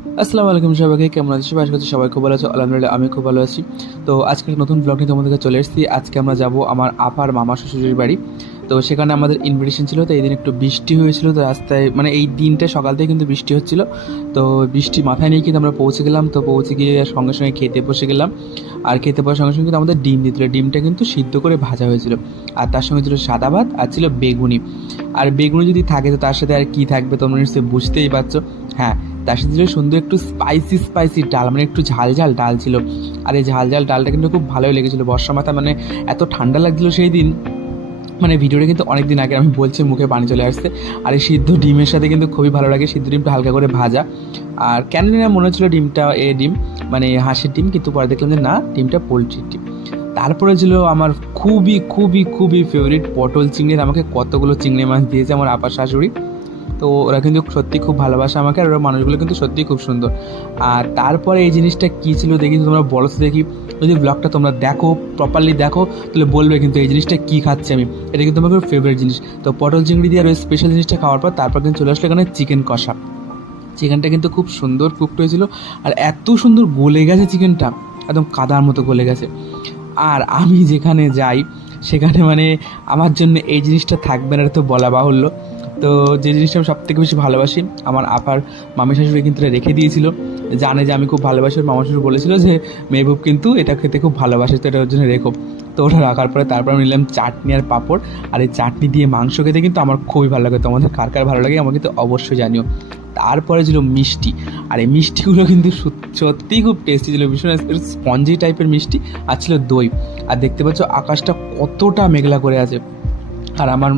আসসালামু আলাইকুম সবাইকে, কেমন আছো সবাই? আশা করছি সবাই খুব ভালো আছো। আলহামদুলিল্লাহ আমি খুব ভালো আছি। তো আজকে একটা নতুন ব্লগ নিয়ে তোমাদেরকে চলে এসেছি। আজকে আমরা যাব আমার আপার মামা শ্বশুরের বাড়ি। তো সেখানে আমাদের ইনভিটেশন ছিল। তো এই দিন একটু বৃষ্টি হয়েছিল, তো রাস্তায় মানে এই দিনটা সকাল থেকে কিন্তু বৃষ্টি হচ্ছিল। তো বৃষ্টি মাথায় নিয়ে কিন্তু আমরা পৌঁছে গেলাম। তো পৌঁছে গিয়ে সঙ্গে সঙ্গে খেতে বসে গেলাম। আর খেতে বসার সঙ্গে সঙ্গে কিন্তু আমাদের ডিম দিয়েছিল। ডিমটা কিন্তু সিদ্ধ করে ভাজা হয়েছিল। আর তার সঙ্গে ছিল সাদা ভাত আর ছিল বেগুনি। আর বেগুনি যদি থাকে তো তার সাথে আর কি থাকবে তোমরা নিশ্চয়ই বুঝতেই পারছো। হ্যাঁ, তার সাথে ছিল সুন্দর একটু স্পাইসি স্পাইসি ডাল, মানে একটু ঝাল ঝাল ডাল ছিল। আর এই ঝাল ঝাল ডালটা কিন্তু খুব ভালোই লেগেছিলো। বর্ষা মাথা মানে এত ঠান্ডা লাগছিল সেই দিন, মানে ভিডিওটা কিন্তু অনেক দিন আগে, আমি বলছি মুখে পানি চলে আসছে। আর এই সিদ্ধ ডিমের সাথে কিন্তু খুবই ভালো লাগে, সিদ্ধ ডিমটা হালকা করে ভাজা। আর কেন জানি না মনে হচ্ছিলো ডিমটা ডিম মানে হাঁসের ডিম, কিন্তু পরে দেখলাম যে না, ডিমটা পোলট্রির ডিম। তারপরে ছিল আমার খুবই খুবই খুবই ফেভারিট পটল চিংড়ি। আমাকে কতগুলো চিংড়ি মাছ দিয়েছে আমার আপার শাশুড়ি। তো ওরা কিন্তু সত্যি খুব ভালোবাসে আমাকে, আর ওরা মানুষগুলো কিন্তু সত্যিই খুব সুন্দর। আর তারপরে এই জিনিসটা কী ছিল দেখি, তোমরা বলো তো দেখি। যদি ব্লগটা তোমরা দেখো, প্রপারলি দেখো, তাহলে বলবে কিন্তু এই জিনিসটা কী খাচ্ছি আমি। এটা কিন্তু আমার ফেভারিট জিনিস। তো পটল চিংড়ি দিয়ে আর ওই স্পেশাল জিনিসটা খাওয়ার পর তারপর কিন্তু চলে আসলো এখানে চিকেন কষা। চিকেনটা কিন্তু খুব সুন্দর কুকড হয়েছিল। আর এত সুন্দর গলে গেছে চিকেনটা, একদম কাদার মতো গলে গেছে। আর আমি যেখানে যাই সেখানে মানে আমার জন্য এই জিনিসটা থাকবে না, এটা তো বলা বাহুল্য। তো যে জিনিসটা আমি সবথেকে বেশি ভালোবাসি, আমার আপার মামি শাশুড়ি কিন্তু এটা রেখে দিয়েছিল। জানে যে আমি খুব ভালোবাসি, ওর মামা শ্বশুর বলেছিল যে মেহবুব কিন্তু এটা খেতে খুব ভালোবাসে, তো এটা ওর জন্য রেখো। তো ওটা রাখার পরে তারপর আমি নিলাম চাটনি আর পাঁপড়। আর এই চাটনি দিয়ে মাংস খেতে কিন্তু আমার খুবই ভালো লাগে। তো আমাদের কার কার ভালো লাগে আমাকে কিন্তু অবশ্যই জানিও। তারপরে ছিল মিষ্টি। আর এই মিষ্টিগুলো কিন্তু সত্যিই খুব টেস্টি ছিল, ভীষণ স্পঞ্জি টাইপের মিষ্টি। আর ছিল দই। আর দেখতে পাচ্ছ আকাশটা কতটা মেঘলা করে আছে। আর আমার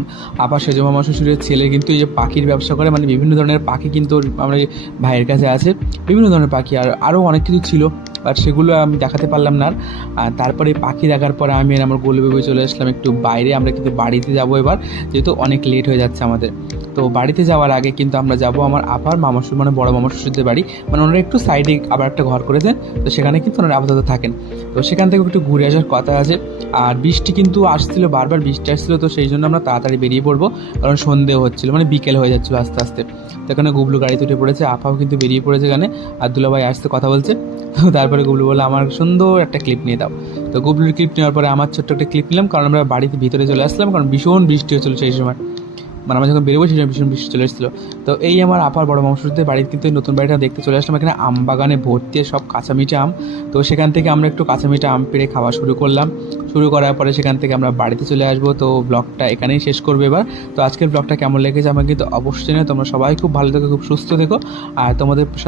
আবার সেজ মামা শ্বশুরের ছেলে কিন্তু এই যে পাখির ব্যবসা করে, মানে বিভিন্ন ধরনের পাখি কিন্তু আমার এই ভাইয়ের কাছে আছে, বিভিন্ন ধরনের পাখি। আর আরও অনেক কিছু ছিল, বাট সেগুলো আমি দেখাতে পারলাম না। আর তারপরে পাখি দেখার পরে আমি আর আমার গোলু বেবি চলে আসলাম একটু বাইরে। আমরা কিন্তু বাড়িতে যাবো এবার, যেহেতু অনেক লেট হয়ে যাচ্ছে আমাদের। তো বাড়িতে যাওয়ার আগে কিন্তু আমরা যাব আমার আপার মামা শ্বশুর, মানে বড় মামা শ্বশুরদের বাড়ি। মানে ওনারা একটু সাইডে আবার একটা ঘর করে দেন, তো সেখানে কিন্তু ওনারা আপাতত থাকেন। তো সেখান থেকে একটু ঘুরে আসার কথা আছে। আর বৃষ্টি কিন্তু আসছিল, বারবার বৃষ্টি আসছিলো, তো সেই জন্য আমরা তাড়াতাড়ি বেরিয়ে পড়বো, কারণ সন্ধে হচ্ছিলো, মানে বিকেল হয়ে যাচ্ছিলো আস্তে আস্তে। তো এখানে গুবলু গাড়িতে উঠে পড়েছে, আপাও কিন্তু বেরিয়ে পড়েছে এখানে। আর দুলাভাই আসতে কথা বলছে। তো তারপরে গুবলু বলে আমার সুন্দর একটা ক্লিপ নিয়ে দাও। তো গুবলুর ক্লিপ নেওয়ার পরে আমার ছোট্ট একটা ক্লিপ নিলাম, কারণ আমরা বাড়িতে ভিতরে চলে আসলাম, কারণ ভীষণ বৃষ্টি হচ্ছিলো সেই সময়। মানে আমরা যখন বেরোবো সেই সময় ভীষণ বৃষ্টি চলে এসেছিলো। তো এই আমার আপার বড় মামা বাড়ির কিন্তু এই নতুন বাড়িটা দেখতে চলে আসলাম। এখানে আম বাগানে ভর্তি সব কাঁচামিঠা আম। তো সেখান থেকে আমরা একটু কাঁচামিঠা আম পেড়ে খাওয়া শুরু করলাম। শুরু করার পরে সেখান থেকে আমরা বাড়িতে চলে আসবো। তো ব্লগটা এখানেই শেষ করবো এবার। তো আজকের ব্লগটা কেমন লেগেছে আমাকে কিন্তু অবশ্যই জানাও। তোমরা সবাই খুব ভালো থেকো, খুব সুস্থ থেকো। আর তোমাদের সাথে